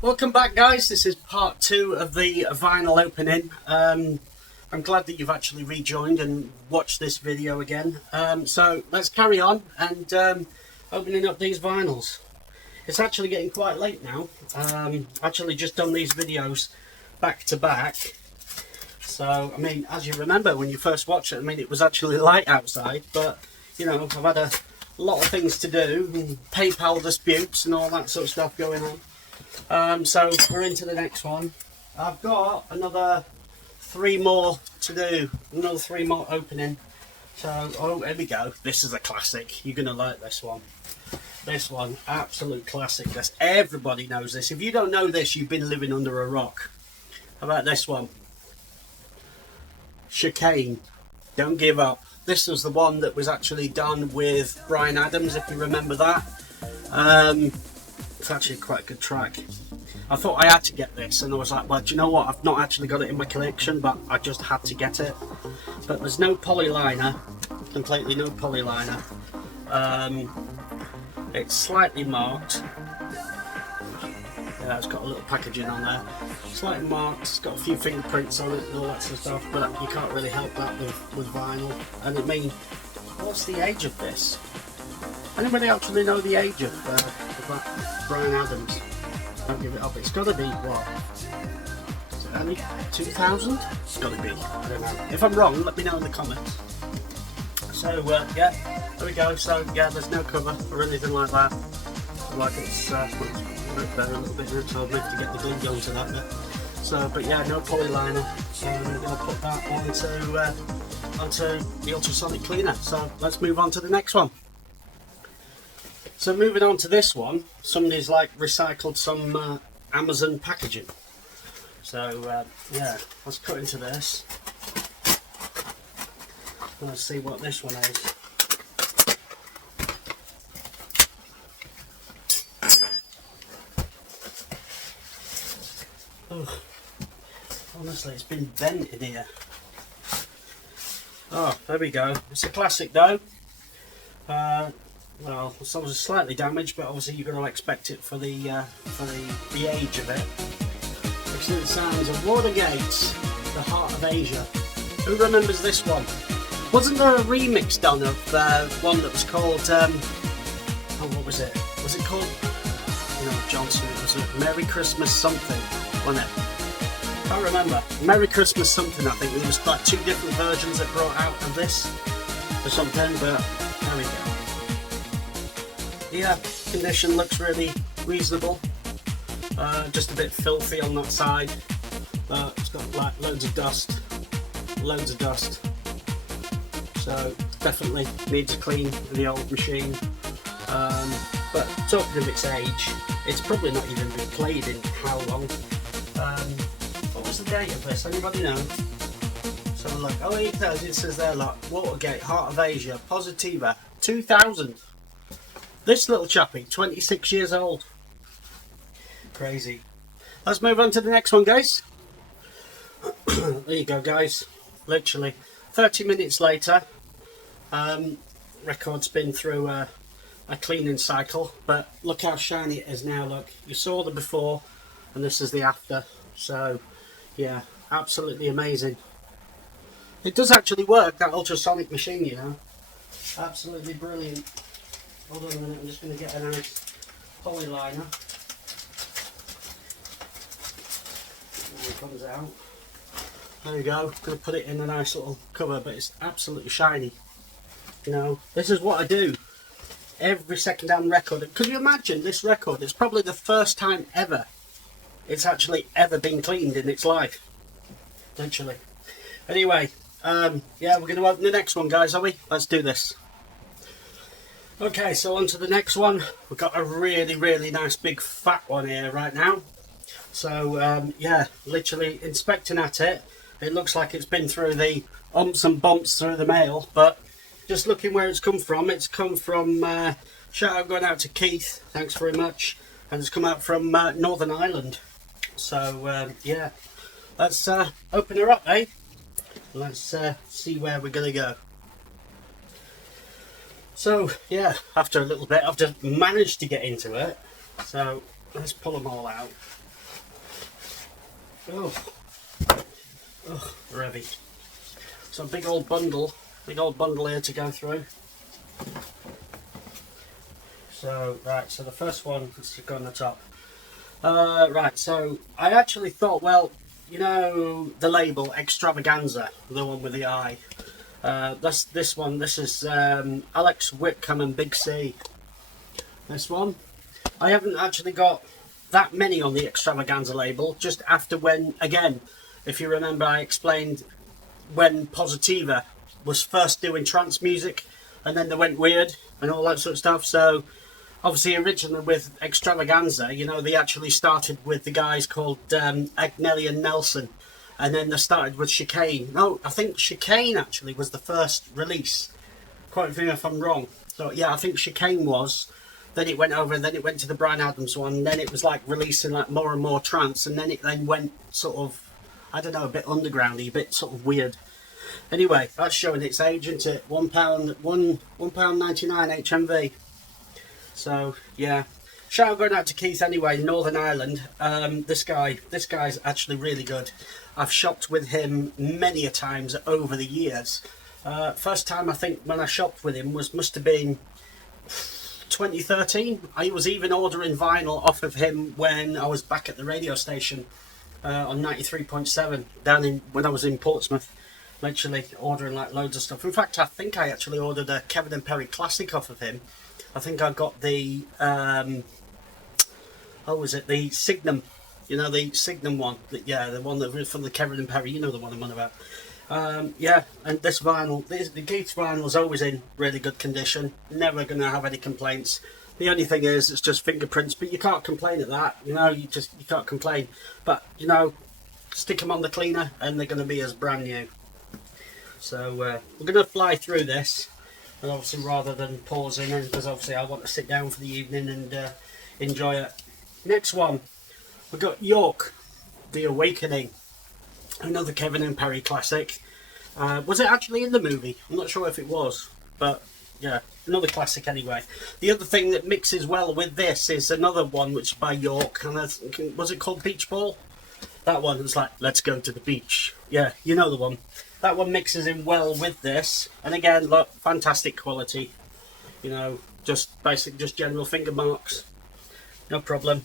Welcome back, guys. This is part 2 of the vinyl opening. I'm glad that you've actually rejoined and watched this video again. So let's carry on and opening up these vinyls. It's actually getting quite late now. Actually just done these videos back to back. So, I mean, as you remember when you first watched it, I mean, it was actually light outside, but, you know, I've had a lot of things to do, and PayPal disputes and all that sort of stuff going on. So we're into the next one. I've got another 3 more to do, another 3 more opening. So, oh, here we go. This is a classic. You're going to like this one. This one, absolute classic. This, everybody knows this. If you don't know this, you've been living under a rock. How about this one? Chicane, Don't Give Up. This was the one that was actually done with Bryan Adams, if you remember that. It's actually quite a good track. I thought I had to get this, and I was like, well, do you know what? I've not actually got it in my collection, but I just had to get it. But there's no polyliner, completely no polyliner. It's slightly marked. Yeah, it's got a little packaging on there. Slightly marked, it's got a few fingerprints on it and all that sort of stuff, but you can't really help that with vinyl. And I mean, what's the age of this? Anybody actually know the age of that Bryan Adams? Don't Give It Up. It's got to be, what? Is it only 2000? It's got to be. I don't know. If I'm wrong, let me know in the comments. So, yeah, there we go. So, yeah, there's no cover or anything like that. Like it's a little bit, so I'll have to get the glue onto that bit. So, but yeah, no polyliner. So I'm going to put that onto the ultrasonic cleaner. So let's move on to the next one. So moving on to this one, somebody's like recycled some Amazon packaging. So yeah, let's cut into this. Let's see what this one is. Oh, honestly, it's been bent in here. Oh, there we go. It's a classic though. Well, it's obviously slightly damaged, but obviously you're going to expect it for the age of it. Excellent sounds of Watergate, The Heart of Asia. Who remembers this one? Wasn't there a remix done of one that was called? Oh, what was it? Was it called? You know, Johnson. Was it Merry Christmas something? Wasn't it? I can't remember. Merry Christmas something. I think there was like 2 different versions that brought out of this or something. But there we go. Yeah, condition looks really reasonable. Just a bit filthy on that side. It's got like loads of dust. So definitely needs a clean in the old machine. But talking of its age, it's probably not even been played in how long. What was the date of this? Anybody know? So look, oh it says there, like Watergate, Heart of Asia, Positiva, 2000. This little chappie, 26 years old. Crazy. Let's move on to the next one, guys. There you go, guys. Literally 30 minutes later. Record's been through a cleaning cycle, but look how shiny it is now. Look, you saw the before and this is the after. So yeah, absolutely amazing. It does actually work, that ultrasonic machine, you know. Absolutely brilliant. Hold on a minute, I'm just going to get a nice polyliner. There it comes out. There you go. I'm going to put it in a nice little cover, but it's absolutely shiny. You know, this is what I do. Every second-hand record. Could you imagine this record? It's probably the first time ever it's actually ever been cleaned in its life. Literally. Anyway, yeah, we're going to open the next one, guys, are we? Let's do this. Okay, so on to the next one. We've got a really, really nice big fat one here right now. So, yeah, literally inspecting at it. It looks like it's been through the umps and bumps through the mail, but just looking where it's come from shout out going out to Keith, thanks very much, and it's come out from Northern Ireland. So yeah, let's open her up, eh? Let's see where we're gonna go. So yeah, after a little bit I've just managed to get into it, so let's pull them all out. Oh, oh, they're heavy. So big old bundle here to go through. So right, so the first one, let's go on the top. Right, so I actually thought, well, you know the label Extravaganza, the one with the eye. This one. This is Alex Whitcomb and Big C. This one. I haven't actually got that many on the Extravaganza label. Just after when, again, if you remember, I explained when Positiva was first doing trance music, and then they went weird and all that sort of stuff. So obviously originally with Extravaganza, you know, they actually started with the guys called Agnelli and Nelson, and then they started with Chicane. No, I think Chicane actually was the first release. Quite me if I'm wrong. So yeah, I think Chicane was. Then it went over, and then it went to the Bryan Adams one, and then it was like releasing like more and more trance, and then it then went sort of, I don't know, a bit undergroundy, a bit sort of weird. Anyway, that's showing its age, isn't it? £1, £1.99 HMV. So yeah, shout out going out to Keith anyway, Northern Ireland. This guy's actually really good. I've shopped with him many a times over the years. First time I think when I shopped with him must have been 2013. I was even ordering vinyl off of him when I was back at the radio station on 93.7 down in when I was in Portsmouth. Literally ordering like loads of stuff. In fact, I think I actually ordered a Kevin and Perry classic off of him. I think I got the the Signum, you know, the Signum one. Yeah, the one that was from the Kevin and Perry. You know the one I'm on about. Yeah, and this vinyl, the Keith's vinyl is always in really good condition. Never going to have any complaints. The only thing is, it's just fingerprints, but you can't complain at that. You know, you can't complain. But you know, stick them on the cleaner, and they're going to be as brand new. So we're going to fly through this, and obviously rather than pausing, because obviously I want to sit down for the evening and enjoy it. Next one, we've got York, The Awakening. Another Kevin and Perry classic. Was it actually in the movie? I'm not sure if it was, but yeah, another classic anyway. The other thing that mixes well with this is another one which is by York, and was it called Beach Ball? That one was like, let's go to the beach. Yeah, you know the one. That one mixes in well with this, and again, look, fantastic quality. You know, just general finger marks. No problem.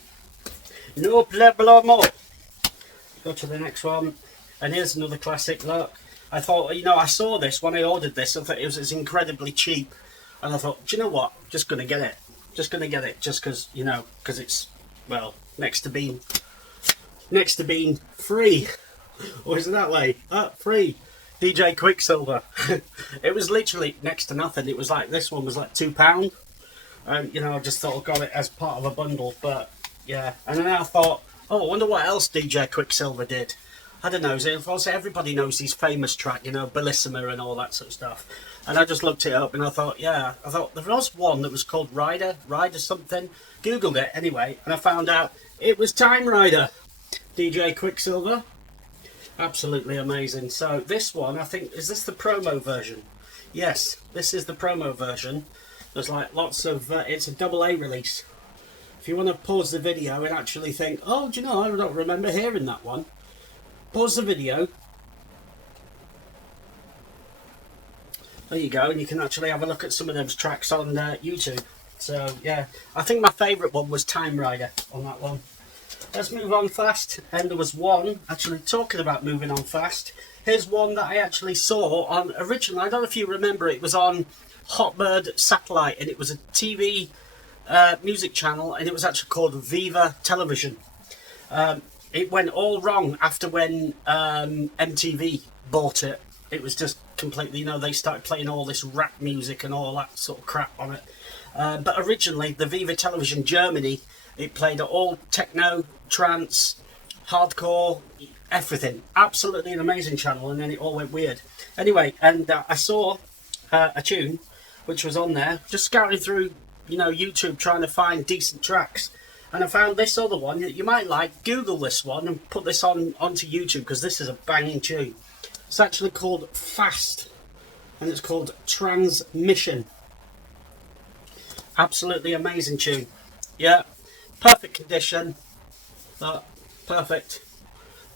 No problemo. Go to the next one. And here's another classic. Look, I thought, you know, I saw this when I ordered this. I thought it was incredibly cheap, and I thought, do you know what? I'm just gonna get it. Just gonna get it, just because, you know, because it's, well, next to being free. Or is it that way? Free. DJ Quicksilver. It was literally next to nothing. It was like, this one was like £2, and you know, I just thought I got it as part of a bundle. But yeah, and then I thought, oh, I wonder what else DJ Quicksilver did. I don't know, also everybody knows his famous track, you know, Bellissima and all that sort of stuff. And I just looked it up, and I thought, yeah, I thought there was one that was called Rider something. Googled it anyway, and I found out it was Timerider, DJ Quicksilver. Absolutely amazing. So this one, I think, is this the promo version? Yes, this is the promo version. There's like lots of, it's a AA release. If you want to pause the video and actually think, oh, do you know, I don't remember hearing that one. Pause the video. There you go, and you can actually have a look at some of those tracks on YouTube. So yeah, I think my favourite one was Timerider on that one. Let's move on fast. And there was one, actually talking about moving on fast, here's one that I actually saw on originally, I don't know if you remember, it was on Hotbird satellite, and it was a TV music channel, and it was actually called VIVA Television. It went all wrong after when MTV bought it. It was just completely, you know, they started playing all this rap music and all that sort of crap on it. But originally, the Viva Television Germany, it played all techno, trance, hardcore, everything. Absolutely an amazing channel, and then it all went weird. Anyway, and I saw a tune which was on there, just scouting through, you know, YouTube trying to find decent tracks. And I found this other one that you might like. Google this one and put this onto YouTube, because this is a banging tune. It's actually called Fast, and it's called Transmission. Absolutely amazing tune. Yeah, perfect condition. Perfect.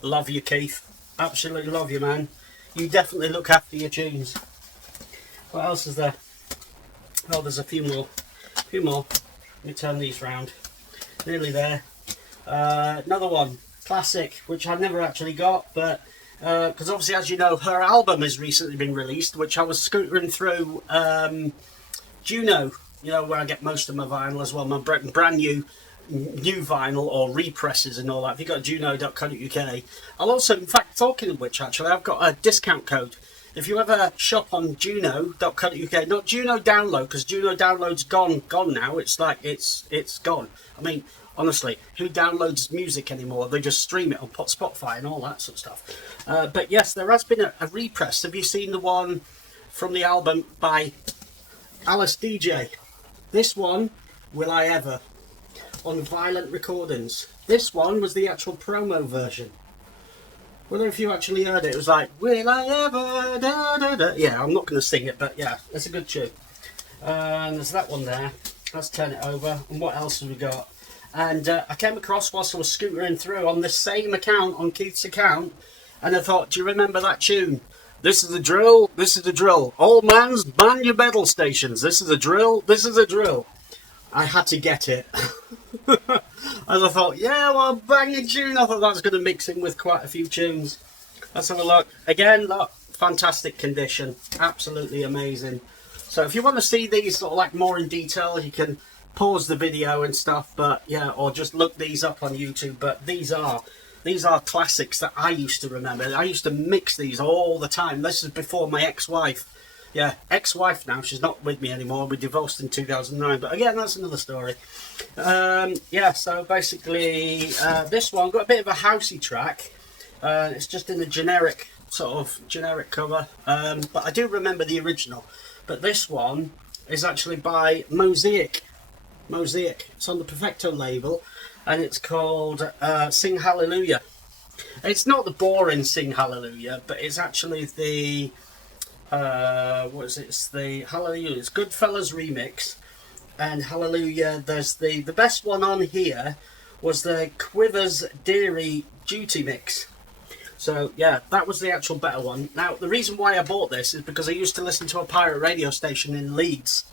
Love you, Keith. Absolutely love you, man. You definitely look after your tunes. What else is there? Oh, there's a few more. Let me turn these round. Nearly there. Another one, classic, which I never actually got, but because obviously, as you know, her album has recently been released, which I was scootering through Juno, you know, where I get most of my vinyl as well, my brand new vinyl or represses and all that. If you got juno.co.uk, I'll also, in fact, talking of which, actually, I've got a discount code. If you ever shop on juno.co.uk, not Juno Download, because Juno Download's gone now. It's like it's gone. I mean, honestly, who downloads music anymore? They just stream it on Spotify and all that sort of stuff. But yes, there has been a repress. Have you seen the one from the album by Alice Deejay? This one, Will I Ever, on Violent Recordings. This one was the actual promo version. I wonder if you actually heard it. It was like, will I ever, da, da, da. Yeah, I'm not going to sing it, but yeah, it's a good tune. And there's that one there. Let's turn it over. And what else have we got? And I came across, whilst I was scootering through, on the same account, on Keith's account, and I thought, do you remember that tune? This is the drill, this is the drill. Old man's man your metal stations. This is a drill, this is a drill. I had to get it. As I thought, yeah, well, banging tune. I thought that was going to mix in with quite a few tunes. Let's have a look. Again, look, fantastic condition. Absolutely amazing. So if you want to see these sort of like more in detail, you can pause the video and stuff, but yeah, or just look these up on YouTube. But these are classics that I used to remember. I used to mix these all the time. This is before my ex-wife. Yeah, ex-wife now. She's not with me anymore. We divorced in 2009. But again, that's another story. Yeah, so basically, this one got a bit of a housey track. It's just in a generic cover. But I do remember the original. But this one is actually by Mozaic. It's on the Perfecto label, and it's called Sing Hallelujah. It's not the boring Sing Hallelujah, but it's actually the what is it? It's the Hallelujah. It's Goodfellas remix, and Hallelujah. There's the best one on here was the Quivers Deary Duty mix. So yeah, that was the actual better one. Now the reason why I bought this is because I used to listen to a pirate radio station in Leeds,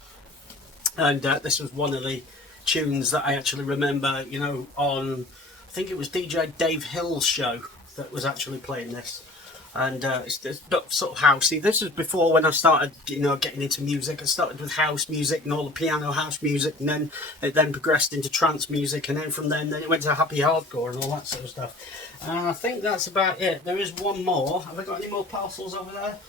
and this was one of the tunes that I actually remember. You know, on I think it was DJ Dave Hill's show that was actually playing this. And it's sort of housey. This was before when I started, you know, getting into music. I started with house music and all the piano house music, and then it then progressed into trance music, and then from then it went to happy hardcore and all that sort of stuff. And I think that's about it. There is one more. Have I got any more parcels over there?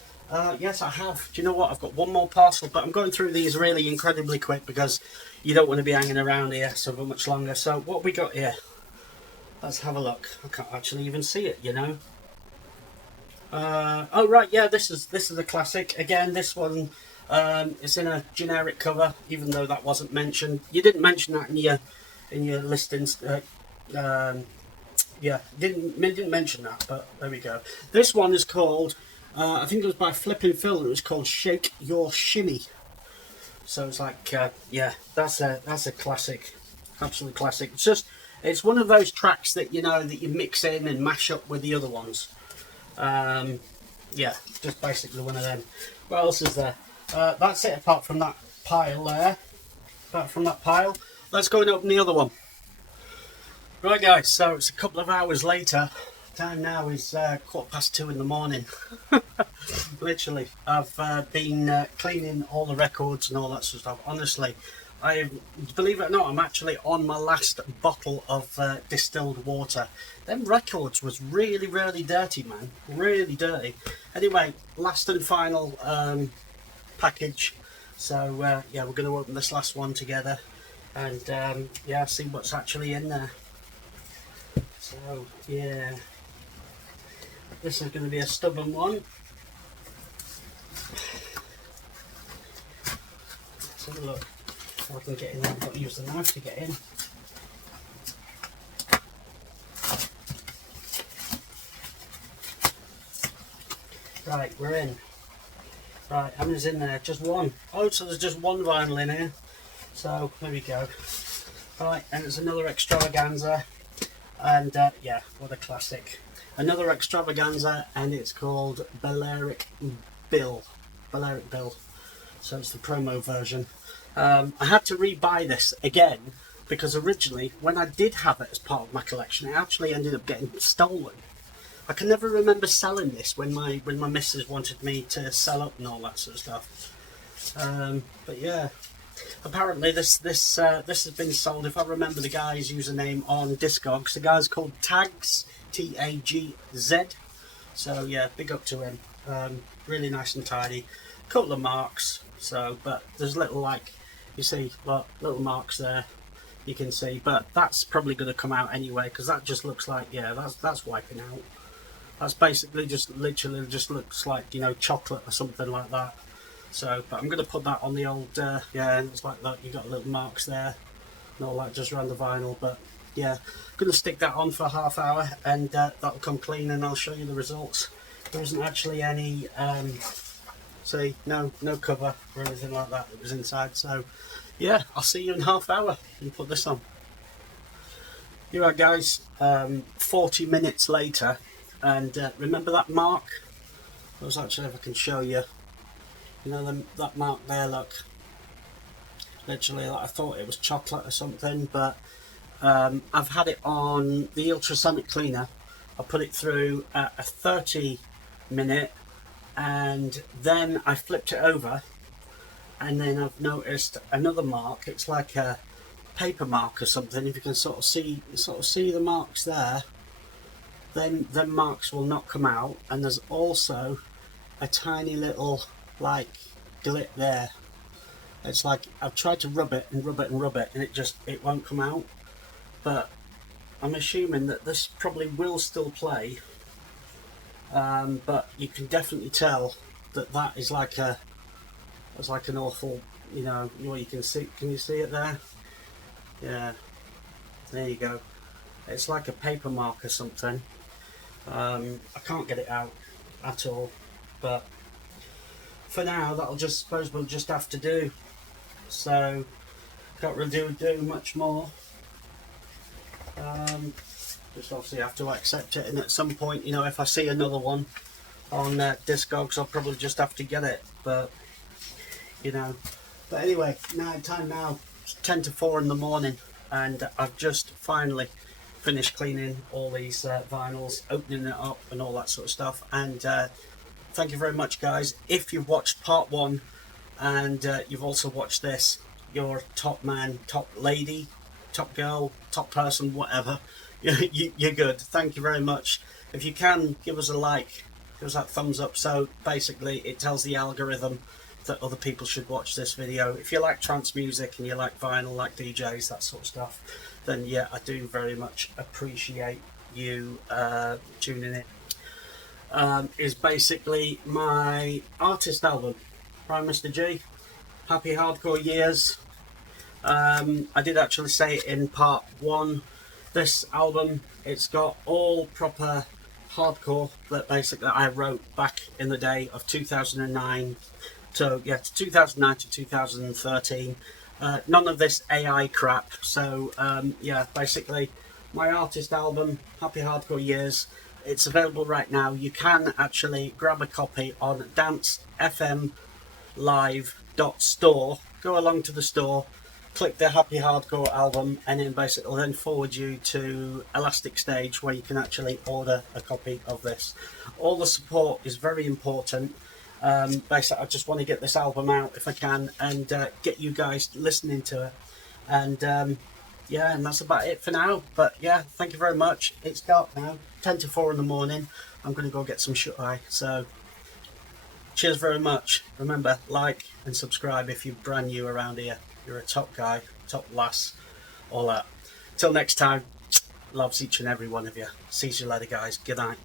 Yes, I have. Do you know what? I've got one more parcel, but I'm going through these really incredibly quick because you don't want to be hanging around here so much longer. So what we got here? Let's have a look. I can't actually even see it, you know. Oh right, yeah, this is a classic. Again, this one is in a generic cover, even though that wasn't mentioned. You didn't mention that in your listings. Yeah, didn't mention that, but there we go. This one is called, I think it was by Flippin' Phil. It was called Shake Your Shimmy. So it's like, yeah, that's a classic, absolute classic. It's one of those tracks that you know that you mix in and mash up with the other ones. Yeah, just basically one of them. What else is there? That's it, apart from that pile there. Let's go and open the other one. Right guys, so it's a couple of hours later. Time now is 2:15 in the morning. Literally, I've been cleaning all the records and all that sort of stuff. Honestly, believe it or not, I'm actually on my last bottle of distilled water. Them records was really, really dirty, man. Really dirty. Anyway, last and final package. So yeah, we're going to open this last one together and yeah, see what's actually in there. So yeah, this is going to be a stubborn one. Let's have a look. I can get in there. I've got to use the knife to get in. Right, we're in. Right, how many's in there? Just one. Oh, so there's just one vinyl in here. So there we go. Right, and it's another extravaganza. And yeah, what a classic. Another extravaganza, and it's called Balearic Bill. Balearic Bill. So it's the promo version. I had to re-buy this again because originally, when I did have it as part of my collection, it actually ended up getting stolen. I can never remember selling this when my missus wanted me to sell up and all that sort of stuff. But yeah, apparently this has been sold. If I remember the guy's username on Discogs, the guy's called Tags, T-A-G-Z. So yeah, big up to him. Really nice and tidy. Couple of marks. So, but there's little, like you see, little marks there. You can see, but that's probably going to come out anyway because that just looks like, yeah, that's wiping out. That's basically just literally just looks like, you know, chocolate or something like that. So, but I'm going to put that on the old, yeah, and it's like that. You got little marks there, and all that just around the vinyl. But yeah, I'm going to stick that on for a half hour, and that'll come clean, and I'll show you the results. There isn't actually any, see, no cover or anything like that that was inside. So yeah, I'll see you in half hour and put this on. Here are guys, 40 minutes later. And remember that mark? I was actually, if I can show you, you know, that mark there, look. Literally, like, I thought it was chocolate or something, but I've had it on the Ultrasonic cleaner. I put it through at a 30-minute, and then I flipped it over, and then I've noticed another mark. It's like a paper mark or something. If you can sort of see the marks there. Then marks will not come out, and there's also a tiny little like glip there. It's like I've tried to rub it and rub it and rub it, and it won't come out. But I'm assuming that this probably will still play. But you can definitely tell that is like an awful, you know, you can see. Can you see it there? Yeah, there you go. It's like a paper mark or something. I can't get it out at all, but for now that'll just, suppose we'll just have to do. So can't really do much more. Just obviously have to accept it, and at some point, you know, if I see another one on Discogs, I'll probably just have to get it. But you know, but anyway, time now. It's 10 to 4 in the morning, and I've just finally finished cleaning all these vinyls, opening it up and all that sort of stuff. And thank you very much, guys. If you've watched part 1 and you've also watched this, you're top man, top lady, top girl, top person, whatever. You're good. Thank you very much. If you can, give us a like, give us that thumbs up. So basically it tells the algorithm that other people should watch this video. If you like trance music and you like vinyl, like DJs, that sort of stuff, then yeah, I do very much appreciate you tuning in. Is basically my artist album, Prime Mr. G, Happy Hardcore Years. I did actually say it in part 1. This album, it's got all proper hardcore that basically I wrote back in the day of 2009. So yeah, 2009 to 2013. None of this AI crap. So yeah, basically my artist album, Happy Hardcore Years. It's available right now. You can actually grab a copy on DanceFMLive.store. Go along to the store, click the Happy Hardcore album, and then basically it'll then forward you to Elastic Stage, where you can actually order a copy of this. All the support is very important. Basically, I just want to get this album out if I can, and get you guys listening to it. And yeah, and that's about it for now. But yeah, thank you very much. It's dark now, 10 to 4 in the morning. I'm going to go get some shut-eye. So cheers very much. Remember, like and subscribe if you're brand new around here. You're a top guy, top lass, all that. Till next time, loves each and every one of you. See you later, guys. Good night.